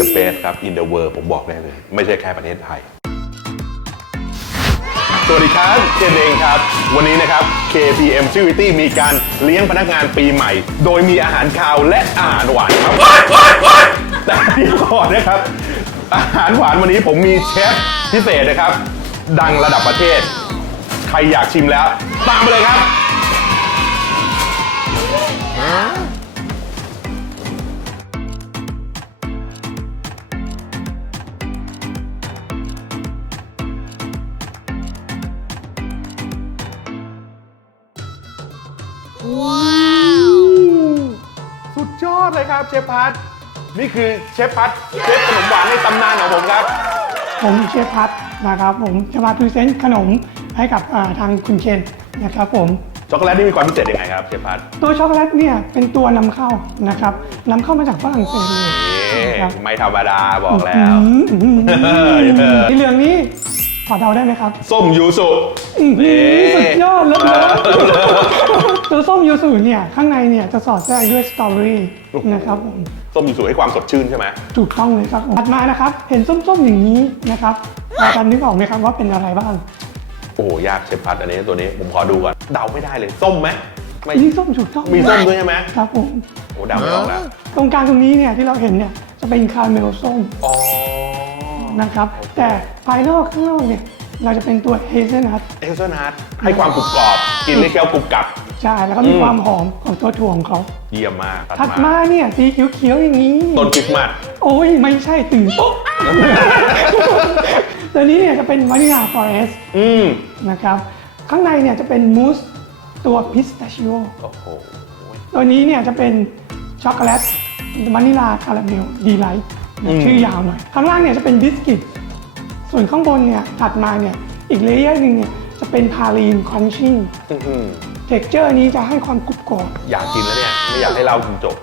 the best ครับ in the world ผมบอกได้เลย ไม่ใช่แค่ประเทศไทย สวัสดีครับเคนเองครับ วันนี้นะครับ KPM Security มีการเลี้ยงพนักงานปีใหม่ โดยมีอาหารคาวและอาหารหวานครับแต่เดี๋ยวก่อนนะครับ อาหารหวานวันนี้ผมมีเชฟพิเศษนะครับ ดังระดับประเทศ ใครอยากชิมแล้ว ตามไปเลยครับ สุดยอดเลยครับเชฟพัทนี่คือเชฟพัทเชฟขนมหวานในตำนานของผมครับ ผมเชฟพัทนะครับ ผมจะมาพรีเซนต์ขนมให้กับอ่าทางคุณเคนนะครับผม ช็อกโกแลตนี่มีความพิเศษยังไงครับเชฟพัทตัวช็อกโกแลตเนี่ยเป็นตัวนำเข้านะครับนำเข้ามาจากฝรั่งเศสเลยนี่นะครับไม่ธรรมดาบอกแล้ว อืมอืมอืมเออสีเหลืองนี้ ขอเดาได้ไหมครับส้มยูสุ อื้อหือนี่ สุดยอดแล้วนะตัวส้มยูสุเนี่ยข้างในเนี่ยจะสอดแทรกด้วยสตรอเบอรี่นะครับผมส้มยูสุให้ความสดชื่นใช่ไหมถูกต้องเลยครับผมถัดมานะครับ เห็นส้มๆอย่างนี้นะครับพอจะนึกออกไหมครับว่าเป็นอะไรบ้างโอ้โหยากเชฟพัทอันนี้ตัวนี้ผมขอดูก่อนเดาไม่ได้เลยส้มไหมไม่นี่ส้มถูกต้องมีส้มด้วยใช่ไหมครับผมโอ้เดาไม่ออกแล้วตรงกลางตรงนี้เนี่ยที่เราเห็นเนี่ยจะเป็นคาราเมลส้ม อ๋อ นะครับ แต่ภายนอกข้างนอกเนี่ยเราจะเป็นตัวเฮเซลนัทเอเซอร์นัทให้ความกรุบกรอบ กินในเคี้ยวกรุบกรับใช่แล้วก็มีอืมความหอมของตัวถั่วของเขาเยี่ยมมากถัดมาเนี่ยสีเขียวๆอย่างนี้ต้นคริสต์มาสโอ้ยไม่ใช่ตื่นโต๊ะตัวนี้เนี่ยจะเป็นวานิลาฟอเรสอืมนะครับ ข้างในเนี่ยจะเป็นมูสตัวพิสตาชิโอโอ้โหตัวนี้เนี่ยจะเป็นช็อกโกแลตวานิลาคาราเมลดีไลท์อืม ชื่อยาวหน่อยข้างล่างเนี่ยจะเป็นบิสกิต ส่วนข้างบนเนี่ยถัดมาเนี่ยอีกเลเยอร์หนึ่งเนี่ยจะเป็นพาลีนคอนชิ่งอื้อหือเท็กเจอร์นี้จะให้ความกรุบกรอบอยากกินแล้วเนี่ย ไม่อยากให้เล่าจนจบ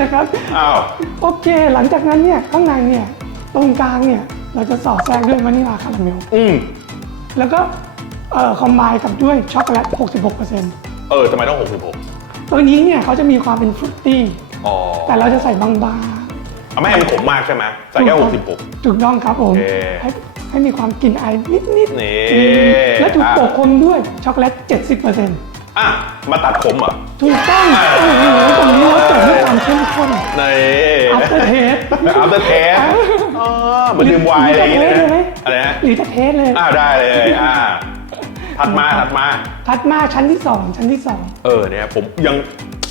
นะครับอ้าวโอเค หลังจากนั้นเนี่ยข้างในเนี่ยตรงกลางเนี่ยเราจะสอดแทรกด้วยวานิลาคาราเมลอืมแล้วก็เอ่อคอมไบกับด้วยช็อกโกแลต 66%เออทำไมต้อง 66 ตัวนี้เนี่ยเขาจะมีความเป็นฟรุตตี้ อ๋อแต่เราจะใส่บางเอาไม่ให้มันขมมากใช่ไหมๆใส่แค่ถูกต้อง66ถูกต้องครับผม โอเคให้ให้มีความกลิ่นอายนิดนี่ๆอืมและถูกอะปกคลุมด้วยช็อกโกแลต 70%อะ มาตัดขมเหรอะ ถูกต้องโอ้โหตรงนี้เราเสิร์ฟด้วยความเข้มข้น ใน after taste อัพเดทเทสอ๋อเหมือนดื่มไวน์อะไรอย่างเงี้ยหรือจะเทสเลยไหมนะอะไรนะหรือจะเทสเลย อ่าได้เลย อ่า ถัดมาถัดมา ถัดมาชั้นที่ 2 ชั้นที่เออเนี่ยผมยัง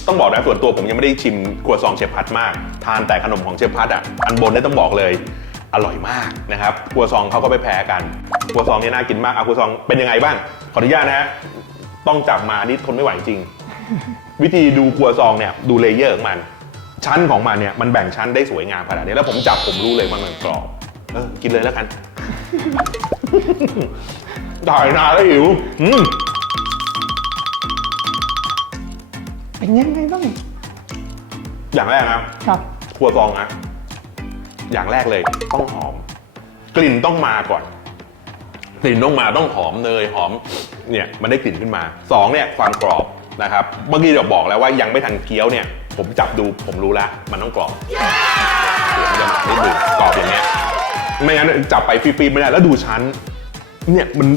ต้องบอกนะส่วนตัวผมยังไม่ได้ชิมครัวซองเชฟพัดมาก ทานแต่ขนมของเชฟพัดอะอันบนเนี่ยต้องบอกเลยอร่อยมากนะครับครัวซองเขาก็ไม่แพ้กันครัวซองนี่น่ากินมากอะครัวซองเป็นยังไงบ้างขออนุญาตนะฮะต้องจับมานี่ทนไม่ไหวจริง วิธีดูครัวซองเนี่ยดูเลเยอร์ของมัน ชั้นของมันเนี่ยมันแบ่งชั้นได้สวยงามขนาดนี้แล้วผมจับผมรู้เลยว่ามันกรอบเออกินเลยแล้วกัน ถ่ายนานแล้วหิวอืม เป็นยังไงบ้างอย่างแรกนะครับครัวซองนะอย่างแรกเลยต้องหอม กลิ่นต้องมาก่อน กลิ่นต้องมาต้องหอมเนยหอมเนี่ยมันได้กลิ่นขึ้นมาสองเนี่ยความกรอบนะครับเมื่อกี้เราบอกแล้วว่ายังไม่ทันเคี้ยวเนี่ย ผมจับดูผมรู้แล้วมันต้องกรอบเสียงมันจะนิดนึงกรอบอย่างเงี้ยไม่งั้นจับไปฟรีๆไม่ได้แล้วดูชั้น เนี่ยมัน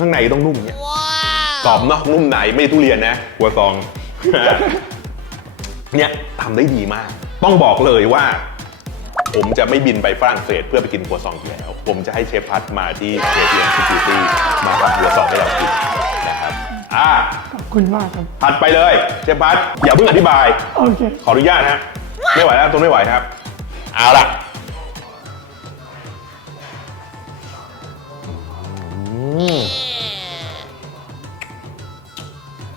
ข้างในต้องนุ่มเนี่ยกรอบนอกนุ่มในไม่ใช่ทุเรียนนะครัวซอง เนี่ยทำได้ดีมาก ต้องบอกเลยว่า ผมจะไม่บินไปฝรั่งเศสเพื่อไปกินครัวซองอีกแล้ว ผมจะให้เชฟพัดมาที่เ a ทียนซิตี้มาทำครัวซองให้เรากินนะครับ อ่าขอบคุณมากครับถัดไปเลย เชฟพัดอย่าเพิ่งอธิบาย โอเค ขออนุญาตนะฮะ ไม่ไหวแล้วทนไม่ไหวนะครับ เอาละอืม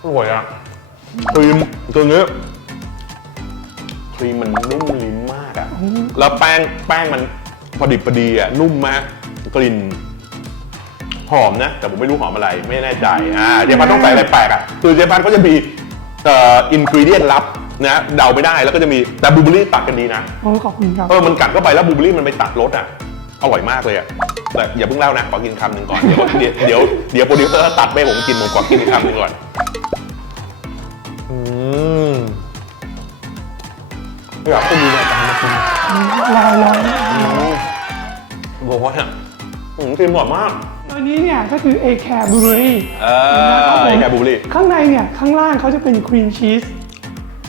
อร่อยอะ ครีมตัวนี้ครีมมันนุ่มลิ้นมากอะแล้วแป้งแป้งมันพอดิบพอดีอะนุ่มมากกลิ่นหอมนะ แต่ผมไม่รู้หอมอะไรไม่แน่ใจอ่าเจพันต้องใส่อะไรแปลกอะคือเจพันเขาจะมีเอ่ออินกรีเดียนลับนะเดาไม่ได้แล้วก็จะมีแต่บลูเบอรี่ตัดกันดีนะโอ้ขอบคุณครับเออมันกัดเข้าไปแล้วบลูเบอรี่มันไปตัดรสอะอร่อยมากเลยอะแต่อย่าเพิ่งเล่านะขอกินคำหนึ่งก่อนเดี๋ยวเดี๋ยวเดี๋ยวเดี๋ยวโปรดิวเซอร์ตัดไปให้ผมกินผมขอกินคำหนึ่งก่อนอื มอยากให้มีรายการมาลอยลอยบอกว่าเนี่ยอืมครีมหอมมาก ตัวนี้เนี่ยก็คือ A Care Blueberry เออไอ้แคบูรี่ข้างในเนี่ยข้างล่างเขาจะเป็นครีมชีส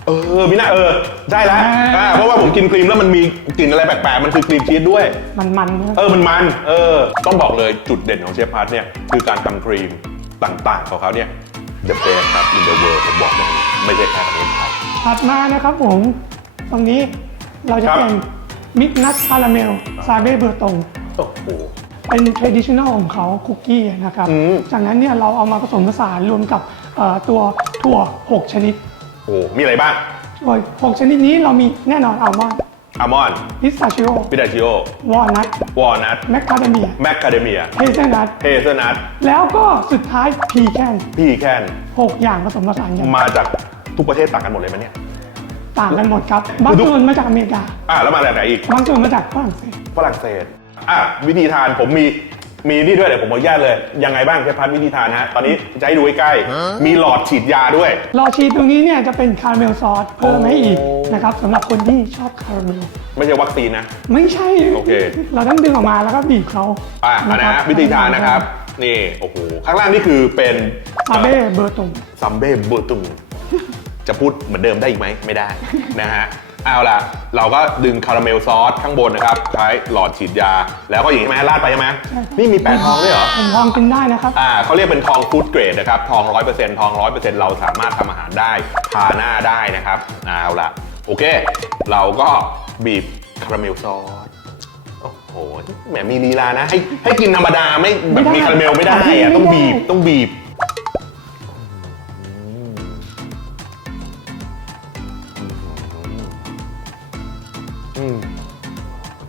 เออมีหน้าเออได้แล้วอ่า อ่าเพราะว่าผมกินครีมแล้วมันมีกลิ่นอะไรแปลกๆ มันคือครีมชีสด้วย มันๆนะเออมันมัน เออ ต้องบอกเลยจุดเด่นของเชฟพัทเนี่ย คือการทำครีมต่างๆของเขาเนี่ย the best ครับ in the world ผมบอกเลยไม่ใช่แค่ประเทศไทย ถัดมานะครับผม ตรงนี้เราจะครับเป็นมิกนัทคาราเมลซาเบ้เบอร์ตง โอ้โห เป็น traditional ของเขาคุกกี้นะครับ อืม จากนั้นเนี่ยเราเอามาผสมผสานรวมกับเอ่อตัวถั่ว 6 ชนิดโอ้มีอะไรบ้าง โดย6ชนิดนี้เรามีแน่นอนอัลมอนด์ อัลมอนด์พิสตาชิโอพิดาชิโอวอลนัทวอลนัทแมคคาเดเมียแมคคาเดเมียเฮเซลนัทเฮเซลนัทแล้วก็สุดท้ายพีแคนพี่แคน6อย่างผสมผสานกันมาจากทุกประเทศต่างกันหมดเลยไหมเนี่ย ต่างกันหมดครับบางคือทุกส่วนมาจากอเมริกาอะแล้วมาจากไหนอีกบางส่วนมาจากฝรั่งเศสฝรั่งเศสอะวิธีทานผมมี มีนี่ด้วยเดี๋ยวผมขออนุญาตเลย ยังไงบ้างเชฟพัทวิธีทานฮะตอนนี้จะให้ดูใกล้ๆมีหลอดฉีดยาด้วย รอชีสตรงนี้เนี่ยจะเป็นคาราเมลซอสเพิ่มให้อีกโอ้นะครับสำหรับคนที่ชอบคาราเมล ไม่ใช่วัคซีนนะ ไม่ใช่โอเค เราต้องดึงออกมาแล้วก็บีบเขาอะอันนะฮะวิธีทานนะครับ นี่โอ้โหข้างล่างนี่คือเป็นซาเบ้เบอร์ตงซัมเบ้เบอร์ตุงจะพูดเหมือนเดิมได้อีกไหมไม่ได้นะฮะ เอาล่ะ เราก็ดึงคาราเมลซอสข้างบนนะครับใช้หลอดฉีดยา แล้วก็อย่างนี้ใช่ไหมราดไปใช่ไหมนี่มีแปะทองด้วยเหรอ ผมลองกินได้นะครับ อ่าเขาเรียกเป็นทองฟู้ดเกรดนะครับ ทอง100%ทอง100%เราสามารถทำอาหารได้ทาหน้าได้นะครับเอาละโอเค เราก็บีบคาราเมลซอสโอ้โหแหมมีลีลานะ ให้ให้กินธรรมดาไม่แบบมีคาราเมลไม่ได้อะต้องบีบต้องบีบ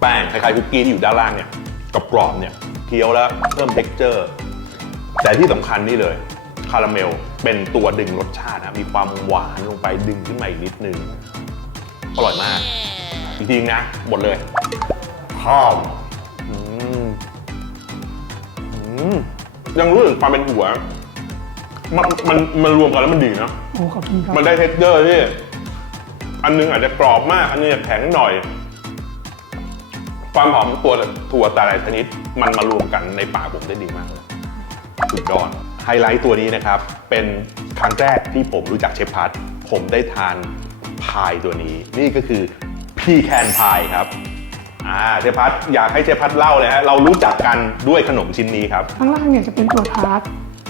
แป้งคล้ายๆคุกกี้ที่อยู่ด้านล่างเนี่ยกรอบๆเนี่ยเคี้ยวแล้วเพิ่ม texture แต่ที่สำคัญนี่เลย คาราเมลเป็นตัวดึงรสชาตินะมีความหวานลงไปดึงขึ้นมาอีกนิดนึงอร่อยมากจริงๆนะ หมดเลยข้าวอืมอืมยังรู้สึกความเป็นหัว มันมันมันรวมกันแล้วมันดีนะโอ้ขอบคุณครับ มันได้เท็กเจอร์ที่ อันนึงอาจจะกรอบมาก อันนึงอาจจะแข็งหน่อย ความหอมตัวถั่วแต่ละชนิด มันมารวมกันในปากผมได้ดีมากเลยสุดยอดไฮไลท์ตัวนี้นะครับ เป็นครั้งแรกที่ผมรู้จักเชฟพัทผมได้ทานพายตัวนี้ นี่ก็คือพีแคนพายครับอ่าเชฟพัทอยากให้เชฟพัทเล่าเลยฮะเรารู้จักกันด้วยขนมชิ้นนี้ครับ ข้างล่างเนี่ยจะเป็นตัวทาร์ต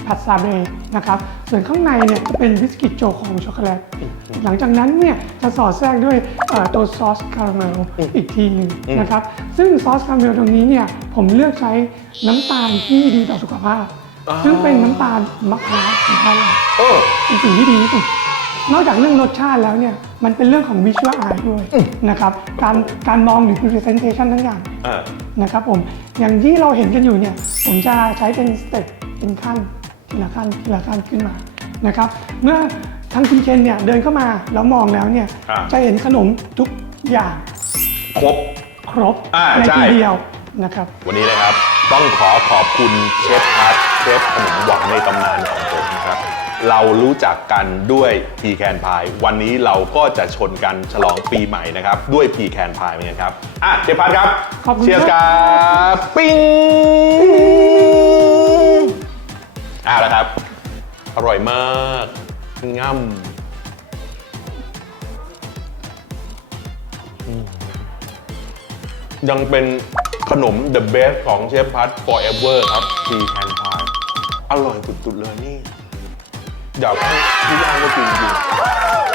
ผัดซาเบ้นะครับ ส่วนข้างในเนี่ยจะเป็นบิสกิตโจของช็อกโกแลต หลังจากนั้นเนี่ยจะสอดแทรกด้วยเอ่อตัวซอสคาราเมลอีกทีหนึ่งนะครับ ซึ่งซอสคาราเมลตรงนี้เนี่ยผมเลือกใช้น้ำตาลที่ดีต่อสุขภาพอ่าซึ่งเป็นน้ำตาลมะพร้าวของบ้านเราเออเป็นสิ่งที่ดีที่สุดนอกจากเรื่องรสชาติแล้วเนี่ยมันเป็นเรื่องของวิชวล eye ด้วยนะครับการการมองหรือ presentation ทั้งอย่างเออนะครับผมอย่างที่เราเห็นกันอยู่เนี่ยผมจะใช้เป็นสเต็ปเป็นขั้น ทีละขั้นทีละขั้นขึ้นมานะครับ เมื่อทางคุณเคนเนี่ยเดินเข้ามาแล้วมองแล้วเนี่ยอ่า จะเห็นขนมทุกอย่างครบ ครบอ่าในใช่ ทีเดียวนะครับ วันนี้นะครับ ต้องขอขอบคุณเชฟพัทเชฟขนมหวานในตำนานของผมนะครับ เรารู้จักกันด้วยพีแคนพายวันนี้เราก็จะชนกันฉลองปีใหม่นะครับ ด้วยพีแคนพายเหมือนกันครับ อะเชฟพัทครับ ขอบคุณเชียร์คครับบปิ้ง อะแล้วครับ อร่อยมากง่ำอืมยังเป็นขนม the best ของเชฟพัท forever ครับพีแคนพายอร่อยสุดๆเลยนี่ อยากให้ที่ร้านก็จริงๆ